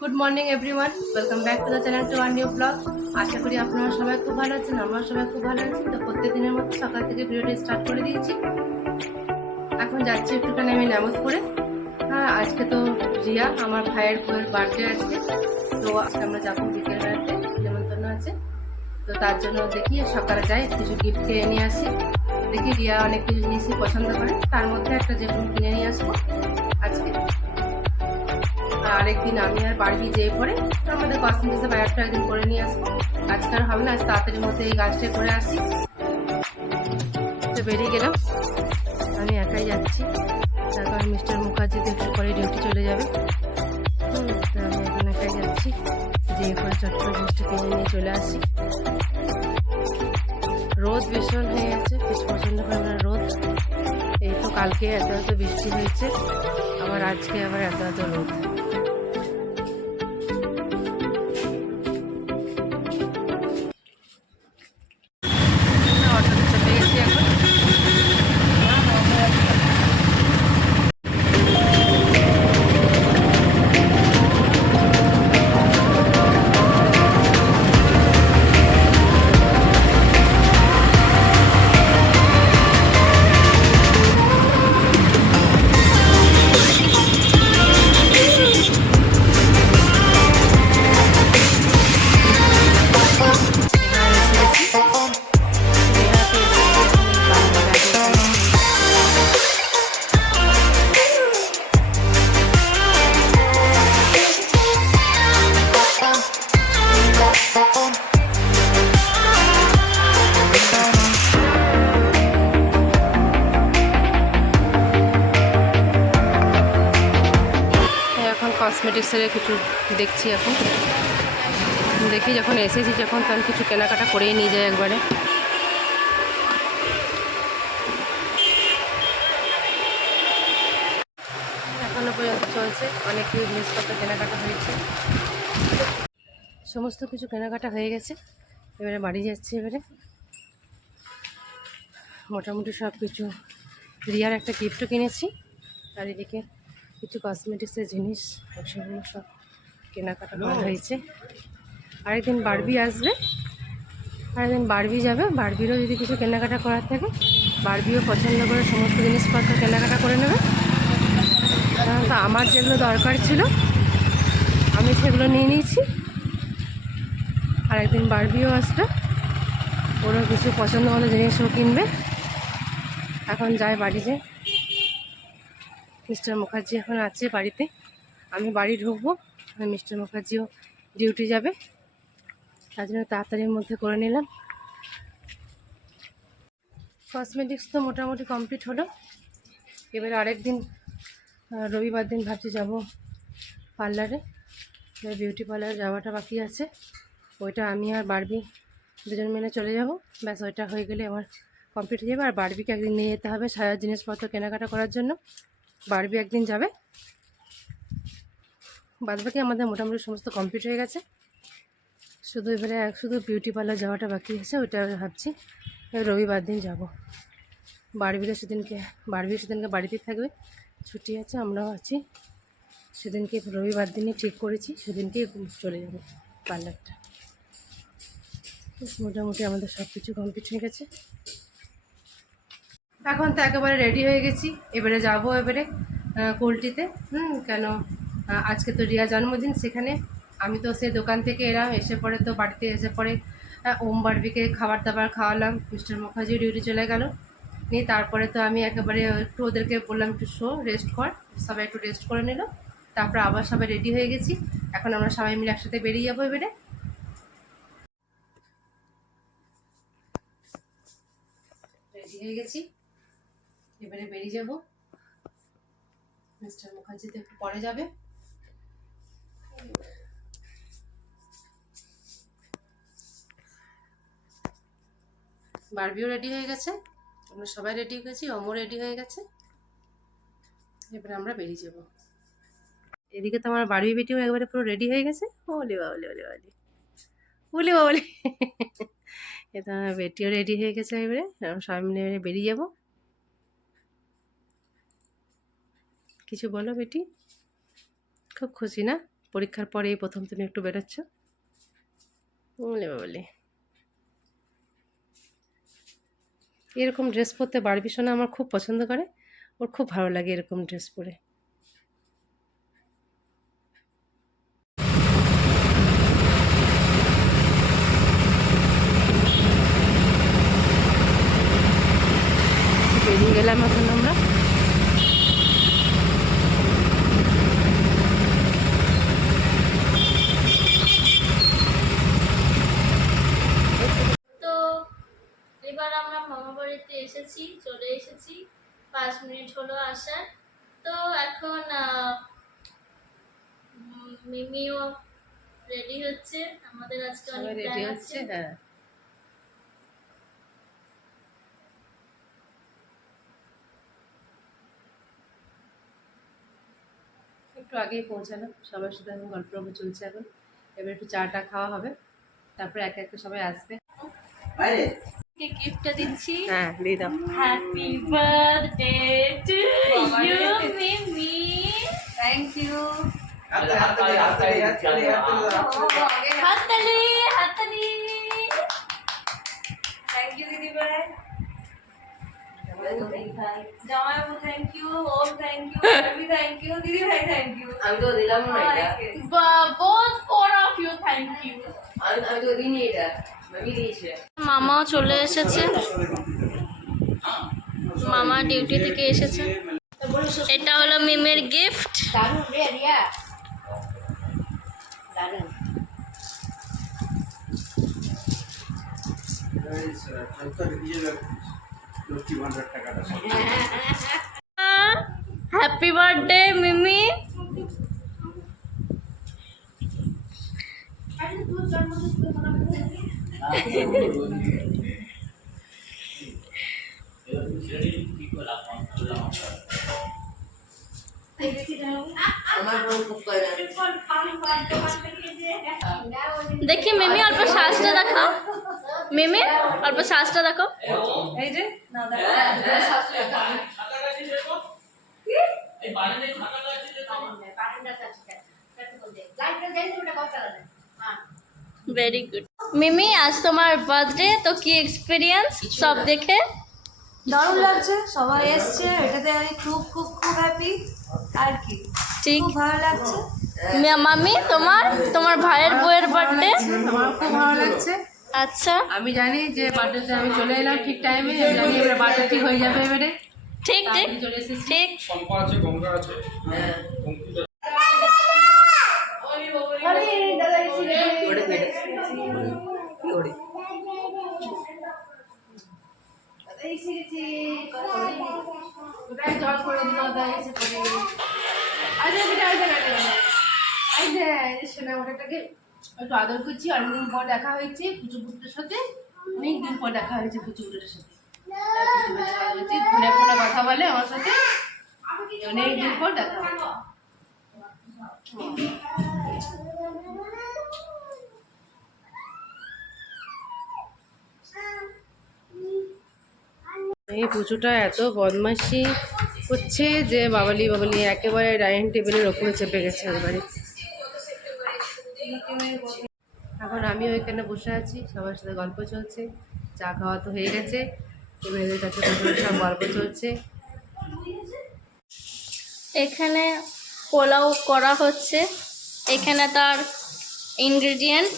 Good morning everyone, welcome back to the channel to our new blog. আশা করি আপনারা সবাই খুব ভালো আছেন, আমরা সবাই খুব ভালো আছি। তো প্রত্যেকদিনের মতো সকাল থেকে ভিডিওটি স্টার্ট করে দিয়েছি। এখন যাচ্ছি একটুখানি আমি নামাজপুরে। হ্যাঁ, আজকে তো রিয়া আমার ভাইয়ের বউয়ের বার্থডে আজকে। তো আজকে আমরা যাবো বিকেল বেড়াতে, নেমন্তন্ন আছে। তো তার জন্য দেখি সকালে যাই কিছু গিফট কিনে নিয়ে আসি। দেখি রিয়া অনেক কিছু জিনিসই পছন্দ করে, তার মধ্যে একটা যে কোনো কিনে নিয়ে আসবো আজকে। আরেকদিন আমি আর বাড়ি যেয়ে পরে আমাদের কসমেটিক্সের ব্যাগটা একদিন করে নিয়ে আসবো। আজকে আর হবে না, আজ তাড়াতাড়ির মধ্যে এই গাছটা করে আসি। তো বেরিয়ে গেলাম, আমি একাই যাচ্ছি, তার কারণ মিস্টার মুখার্জি তো একটু পরে ডিউটি চলে যাবে। তো আমি এখন একাই যাচ্ছি, যেয়ে পরে চট করে জিনিসটা কিনে নিয়ে চলে আসি। রোদ ভীষণ হয়ে গেছে, বেশ প্রচণ্ড পরিমাণে রোদ। এই তো কালকে এত এত বৃষ্টি হয়েছে, আবার আজকে আবার এত এত রোদ। অটোতে চেপে গেছি এখন। এখন কসমেটিক্সের কিছু দেখছি, এখন দেখি যখন এসেছি যখন তখন কিছু কেনাকাটা করেই নিয়ে যায় একবারে। এখনো পর্যন্ত চলছে, অনেক কিছু জিনিসপত্র কেনাকাটা হয়েছে, সমস্ত কিছু কেনাকাটা হয়ে গেছে। এবারে বাড়ি যাচ্ছি। এবারে মোটামুটি সব কিছু, রিয়ার একটা গিফটও কিনেছি, আর এদিকে কিছু কসমেটিক্সের জিনিস সেগুলো সব কেনাকাটা করা হয়েছে। আরেকদিন বারবি আসবে, আরেকদিন বারবি যাবে, বারবিরও যদি কিছু কেনাকাটা করার থাকে বারবিও পছন্দ করে সমস্ত জিনিসপত্র কেনাকাটা করে নেবে। কারণ তো আমার যেগুলো দরকার ছিল আমি সেগুলো নিয়ে নিয়েছি। আরেকদিন বারবিও আসবে, ওরও কিছু পছন্দ মতো জিনিসও কিনবে। এখন যায় বাড়িতে, মিস্টার মুখার্জি এখন আছে বাড়িতে, আমি বাড়ি ঢুকবো, আর মিস্টার মুখার্জিও ডিউটি যাবে, তার জন্য তাড়াতাড়ির মধ্যে করে নিলাম। কসমেটিক্স তো মোটামুটি কমপ্লিট হলো। এবার আরেকদিন রবিবার দিন ভাবছি যাব পার্লারে, বিউটি পার্লারে যাওয়াটা বাকি আছে। ওইটা আমি আর বারবি দুজন মিলে চলে যাব, ব্যাস ওইটা হয়ে গেলে আমার কমপ্লিট হয়ে যাবে। আর বারবিকে একদিন নিয়ে যেতে হবে সাজার জিনিসপত্র কেনাকাটা করার জন্য, বারবি একদিন যাবে। বাদবাকি আমাদের মোটামুটি সমস্ত কমপ্লিট হয়ে গেছে, শুধু এবারে শুধু বিউটি পার্লার যাওয়াটা বাকি আছে, ওইটা ভাবছি রবিবার দিন যাব। বারবি সেদিনকে বাড়িতেই থাকবে, ছুটি আছে, আমরাও আছি। সেদিনকে রবিবার দিনই ঠিক করেছি, সেদিনকেই চলে যাব পার্লারটা। মোটামুটি আমাদের সব কিছু কমপ্লিট হয়ে গেছে। এখন তো একেবারে রেডি হয়ে গেছি, এবারে যাব এবারে কুলটিতে। কেন আজকে তো রিয়া জন্মদিন, সেখানে আমি তো সেই দোকান থেকে এলাম, এসে পরে তো বাড়িতে এসে পরে ওম বারবিকে খাবার দাবার খাওয়ালাম, মিস্টার মুখার্জি ডিউটি চলে গেল। নিয়ে তারপরে তো আমি একেবারে একটু ওদেরকে বললাম একটু রেস্ট কর, সবাই একটু রেস্ট করে নিল। তারপরে আবার সবাই রেডি হয়ে গেছি, এখন আমরা সবাই মিলে একসাথে বেরিয়ে যাবো। এবারে রেডি হয়ে গেছি, এবারে বেরিয়ে যাব। মিস্টার মুখার্জি তো একটু পরে যাবে। বারবিও রেডি হয়ে গেছে, আমরা সবাই রেডি হয়ে গেছি, ওমও রেডি হয়ে গেছে, এবারে আমরা বেরিয়ে যাব। এদিকে তো আমার বারবি বেটিও একবারে পুরো রেডি হয়ে গেছে। ওলে বাবলি ওলে বাবলি ওলে বাবলি এ তো আমার বেটিও রেডি হয়ে গেছে, এবারে আমরা সবাই মিলে এবারে বেরিয়ে যাব। কিছু বলো বেটি, খুব খুশি না? পরীক্ষার পরেই প্রথম তুমি একটু বেরোচ্ছ। বলে বলে এরকম ড্রেস পরতে বারবি সোনা আমার খুব পছন্দ করে, ওর খুব ভালো লাগে এরকম ড্রেস পরে। বেরিয়ে গেলাম এখন আমরা। তো এবার আমরা মামা বাড়িতে এসেছি, চলে এসেছি, 5 মিনিট হলো আসার। তো এখন মিমিও রেডি হচ্ছে, আমাদের আজকে অনেক রেডি প্ল্যান হচ্ছে। আছে। হ্যাঁ, একটু আগেই পৌঁছালাম, সবার সাথে এখন গল্প চলছে এখন। এবার একটু চাটা খাওয়া হবে, তারপরে একে একে সবাই আসবে। গিফটটা দিচ্ছি। হ্যাঁ, দিয়ে দাও। Happy birthday to you Mimi. Thank you. হাততালি হাততালি। থ্যাংক ইউ দিদি ভাই। জামাইবাবু thank you, Om thank you, আমি থ্যাংক ইউ, দিদি ভাই থ্যাংক ইউ। আমি তো দিলাম না এটা। both four of you thank you. আমি তো দিইনি এটা, মামি দিয়েছে। মামাও চলে এসেছে, মামা ডিউটি থেকে এসেছে। এটা হলো মিমের গিফট। দারুণ রে রিয়া, দারুণ। হ্যাপি বার্থডে মিমি। দেখি মিমি অল্প শ্বাসটা দেখো, মিমি অল্প শ্বাসটা দেখো। এই যে ভেরি গুড। মিমি আজ তোমার বার্থডে, তো কি এক্সপিরিয়েন্স সব দেখে? দারুণ লাগছে, সবাই এসছে, এটাতে আমি খুব খুব খুব হ্যাপি। আর কি ঠিক। খুব ভালো লাগছে। মামি তোমার তোমার ভাইয়ের বউয়ের বার্থডে? আমার খুব ভালো লাগছে। আচ্ছা, আমি জানি যে বার্থডেতে আমি চলে এলাম ঠিক টাইমে, আমি জানি এবার বার্থডে ঠিক হয়ে যাবে এবারে। ঠিক ঠিক চলে এসেছি। ঠিক। শঙ্কর আছে, গঙ্গা আছে। জল করে দিল, এসে পড়ে গেল। সোনামটাকে একটু আদর করছি, অনেকদিন পর দেখা হয়েছে পুচুপুটের সাথে, অনেকদিন পর দেখা হয়েছে পুচুপুটের সাথে। ফোনে ফোনে কথা বলে আমার সাথে, অনেকদিন পর দেখা হয়েছে। এই পুচুটা এত বদমাশি করছে যে বাবালি বাবালি একেবারে ডাইনিং টেবিলের ওপরে চেপে গেছে এবারে। এখন আমিও এখানে বসে আছি, সবার সাথে গল্প চলছে, চা খাওয়া তো হয়ে গেছে, এবার এদের কাছে সব গল্প চলছে। এখানে পোলাও করা হচ্ছে, এখানে তার ইনগ্রেডিয়েন্টস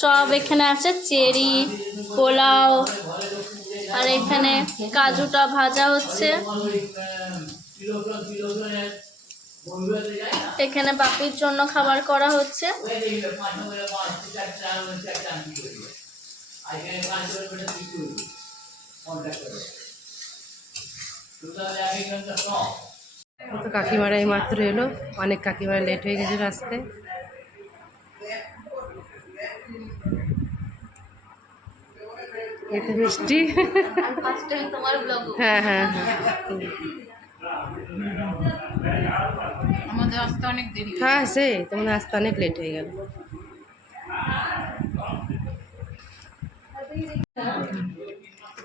সব এখানে আছে, চেরি, পোলাও, আর এখানে কাজুটা ভাজা হচ্ছে। এখানে বাপির জন্য খাবার করা হচ্ছে। তো কাকিমারা এই মাত্র এলো, অনেক কাকিমারা লেট হয়ে গেছে আসতে। এতে মিষ্টি। হ্যাঁ হ্যাঁ হ্যাঁ, আমাদের আসতে অনেক দেরি। হ্যাঁ সেই তোমাদের আসতে অনেক লেট হয়ে গেল।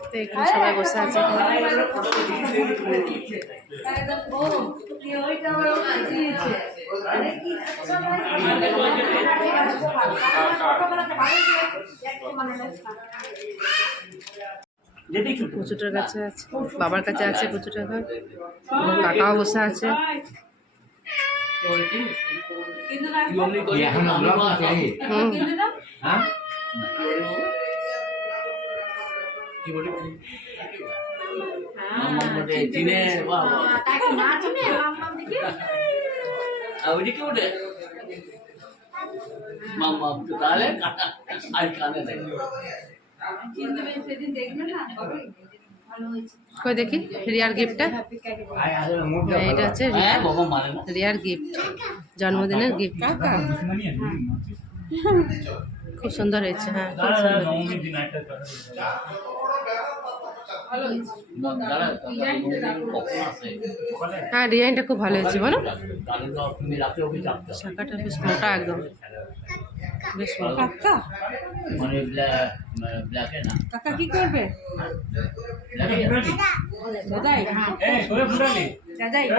তো এখানে সবাই বসে আছে। ওইটা আমার দিয়েছে আরে কি পুচুটার কাছে আছে, বাবার কাছে আছে পুচুটা, কাকাও বসে আছে। কই দেখি রিয়ার গিফটটা। এটা হচ্ছে রিয়ার গিফট, জন্মদিনের গিফট। খুব সুন্দর হয়েছে। হ্যাঁ খুব সুন্দর। হ্যাঁ ডিজাইনটা খুব ভালো হয়েছে বলো, শাখাটা বেশ মোটা একদম, বেশ মোটা। কাকা কাকা কি করবে? দাদাই দাদাই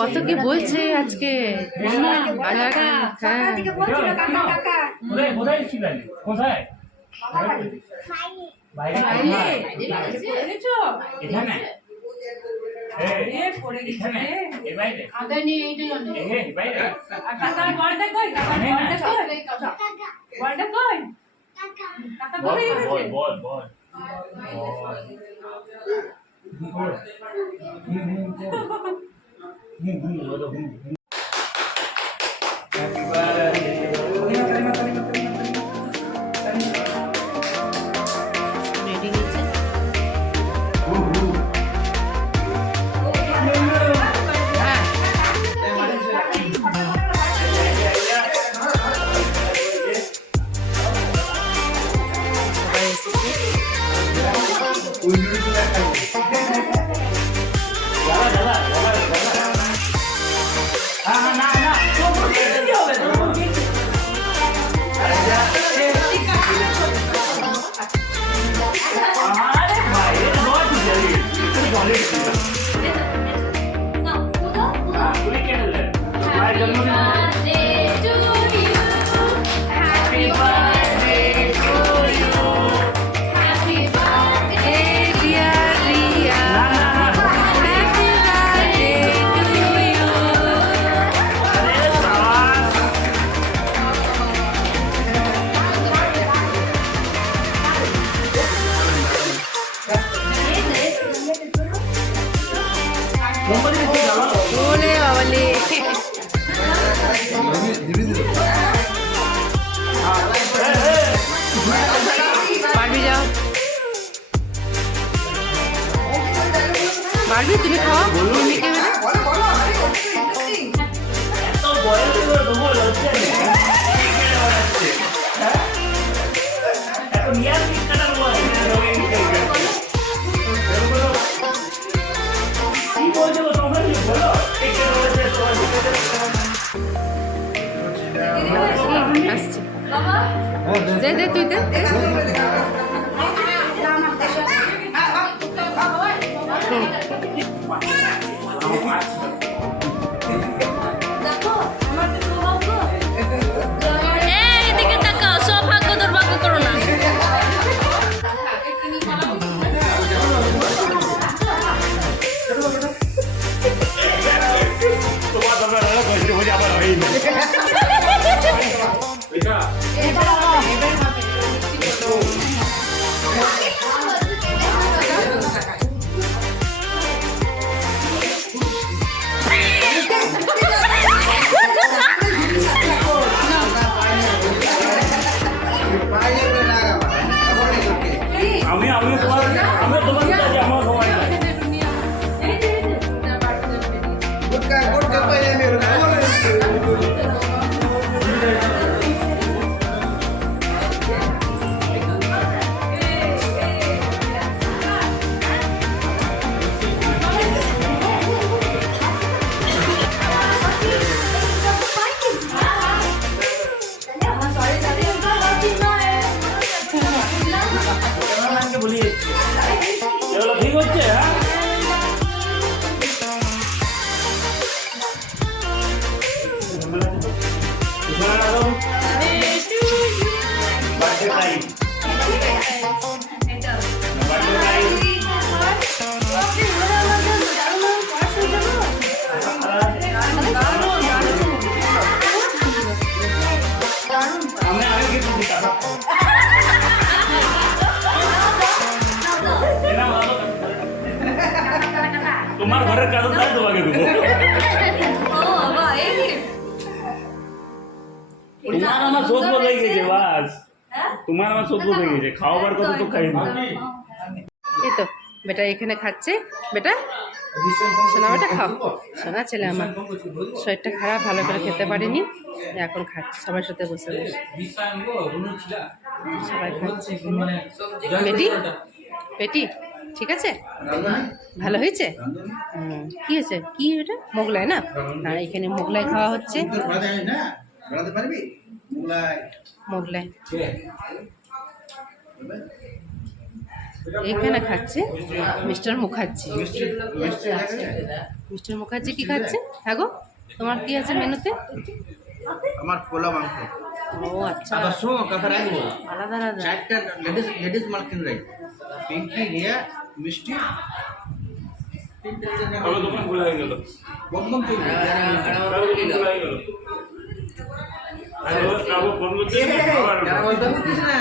কত কি বলছে আজকে। রেডি হয়েছে। ওলে বাবালে, পারবি যাও, পারবি তুমি খাওয়া মেয়েকে আসছে। দে দে তুই দে। দেখো আমার তো তোমার ঘরের কাজটাই তোমাকে দেবো। ও বাবা, এই gift? তোমার আমার সহ্য হয়ে গেছে বাস, হ্যাঁ? তোমার আমার সহ্য হয়ে গেছে, খাওয়াবার কথা তো খাই না। এই তো বেটা এখানে খাচ্ছে। বেটা সোনা, বেটা খাও। সোনা ছেলে আমার, শরীরটা খারাপ, ভালো করে খেতে পারিনি, এখন খাচ্ছে সবার সাথে বসে বসে। সবাই খাচ্ছে এখানে। বেটি, বেটি ঠিক আছে, ভালো হয়েছে? কি হয়েছে? কি এটা? মোগলাই না? হ্যাঁ, এখানে মোগলাই খাওয়া হচ্ছে। মোগলাই এখানে খাচ্ছে মিস্টার মুখার্জি। মিস্টার মুখার্জি কি খাচ্ছে? হ্যাঁ গো, তোমার কি আছে মেনুতে? আমার পোলা মাংস ও আচ্ছা, আদর্শ কথা রাখবো আলাদা আলাদা। চারটা লেডিস মার্কিন রাখ পিঙ্কি রিয়া মিষ্টি আমার দোকান খোলা হয়ে গেল, বম বম চলবে খোলা হয়ে গেল। খাবো ফোন করতে, খাবার বুঝিস না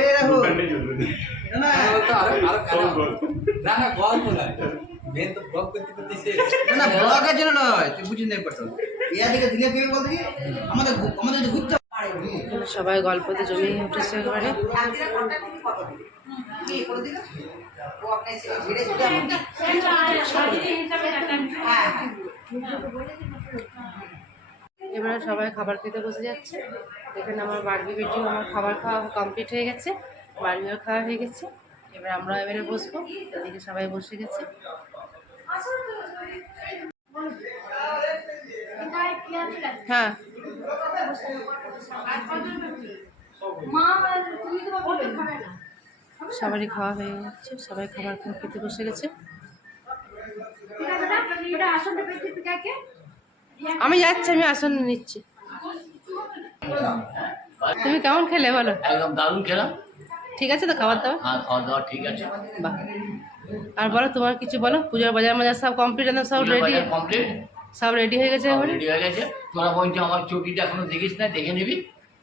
এই রাখো দোকান নেই চলবে না। না ফোন কর। না ব্লগের জন্য নয়, তুই বুঝিস না ব্যাপারটা ইয়া দিকে দিলে কি বলতে কি আমাদের যে ঘুরতে সবাই গল্পতে জমিয়ে উঠেছে একেবারে। এবারে সবাই খাবার খেতে বসে যাচ্ছে। এখানে আমার বারবি বেটিও আমার খাবার খাওয়া কমপ্লিট হয়ে গেছে, বারবিও খাওয়া হয়ে গেছে। এবার আমরা এবারে বসবো, এদিকে সবাই বসে গেছে। হ্যাঁ, সবারই খাওয়া হয়ে যাচ্ছে, সবাই খাবার খেতে বসে গেছে। আমি যাচ্ছি, আমি আসন নিচ্ছি। তুমি কেমন খেলে বলো? একদম দারুণ খেলাম। ঠিক আছে তো খাবার দাবার? হ্যাঁ, খাওয়া দাওয়া ঠিক আছে। বাহ। আর বলো তোমার কিছু বলো, পুজোর বাজার মাজার সব কমপ্লিট, সব রেডি, কমপ্লিট, সব রেডি হয়ে গেছে এবারে? রেডি হয়ে গেছে। তোরা বলছো আমার চটিটা এখনো দেখিস না, দেখে নিবি।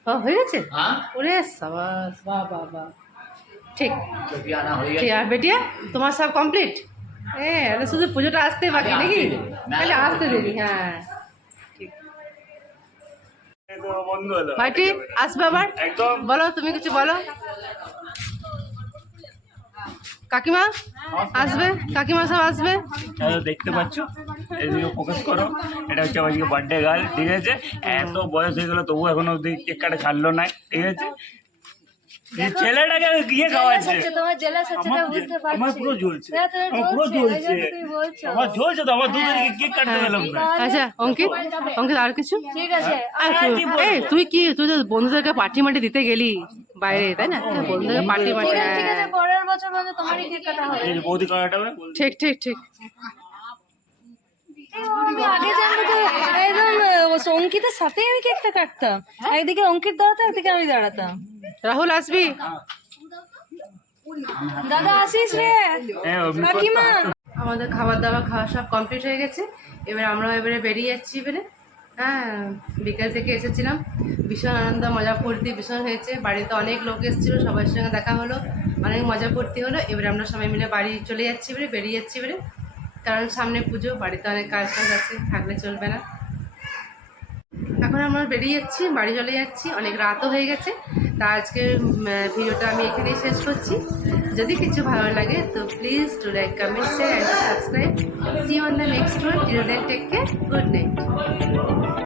ও হয়ে গেছে? হ্যাঁ, ওরে সাবাস, বাহ বাহ বাহ, ঠিক চটি আনা হয়ে ঠিক। গেছে। আর বেটিয়া তোমার সব কমপ্লিট? হ্যাঁ, শুধু পুজোটা আসতে বাকি নাকি? তাহলে আসতে দেরি। হ্যাঁ ঠিক। এই তো বন্ধ হলো। ভাইটি আসবে আবার, একদম। বলো তুমি কিছু বলো। কাকিমা আসবে, কাকিমা সব আসবে। দেখতে পাচ্ছ, এদিকে ফোকাস করো। এটা হচ্ছে আজকে বার্থডে গার্ল, ঠিক আছে? এত বয়স হয়ে গেল তবু এখনো অব্দি কেক কাটা ছাড়লো না, ঠিক আছে? এই ছেলেটাকে গিয়ে খাওয়াচ্ছে। আমার পুরো জ্বলছে, আমার পুরো জ্বলছে, আমার জ্বলছে তো, আমার দুধ কেক কাটতে পেলাম না। আচ্ছা অঙ্কিত, অঙ্কিত আর কিছু? ঠিক আছে। এই তুই কি, তুই তো বন্ধুদেরকে পার্টি মাটি দিতে গেলি বাইরে, তাই না? বন্ধুদেরকে পার্টি মাটি, ঠিক আছে, পরের বছর মানে তোমারই কেক কাটা হবে। এই যে বৌদি কাটাটা হবে। ঠিক ঠিক ঠিক। আমি আগে জানলে তো একদম অঙ্কিতের সাথেই আমি কেকটা কাটতাম। একদিকে অঙ্কিত দাঁড়াতো, একদিকে আমি দাঁড়াতাম। রাহুল আসবি? দাদা আসিস রে, হ্যাঁ, কাকিমা। আমাদের খাবার দাবার খাওয়া সব কমপ্লিট হয়ে গেছে। এবার আমরা এবারে বেরিয়ে যাচ্ছি এবারে। হ্যাঁ, বিকেল থেকে এসেছিলাম, ভীষণ আনন্দ মজা ফুর্তি ভীষণ হয়েছে। বাড়িতে অনেক লোক এসেছিলো, সবার সঙ্গে দেখা হলো, অনেক মজা ফুর্তি হলো। এবারে আমরা সবাই মিলে বাড়ি চলে যাচ্ছি এবারে, বেরিয়ে যাচ্ছি এবারে, কারণ সামনে পুজো, বাড়িতে অনেক কাজ টাজ আছে, থাকলে চলবে না। এখন আমরা বেরিয়ে যাচ্ছি, বাড়ি চলে যাচ্ছি, অনেক রাতও হয়ে গেছে। তা আজকের ভিডিওটা আমি এখানেই শেষ করছি। যদি কিছু ভালো লাগে তো please to like, comment, share and subscribe. See you on the next one. Till then take care, good night.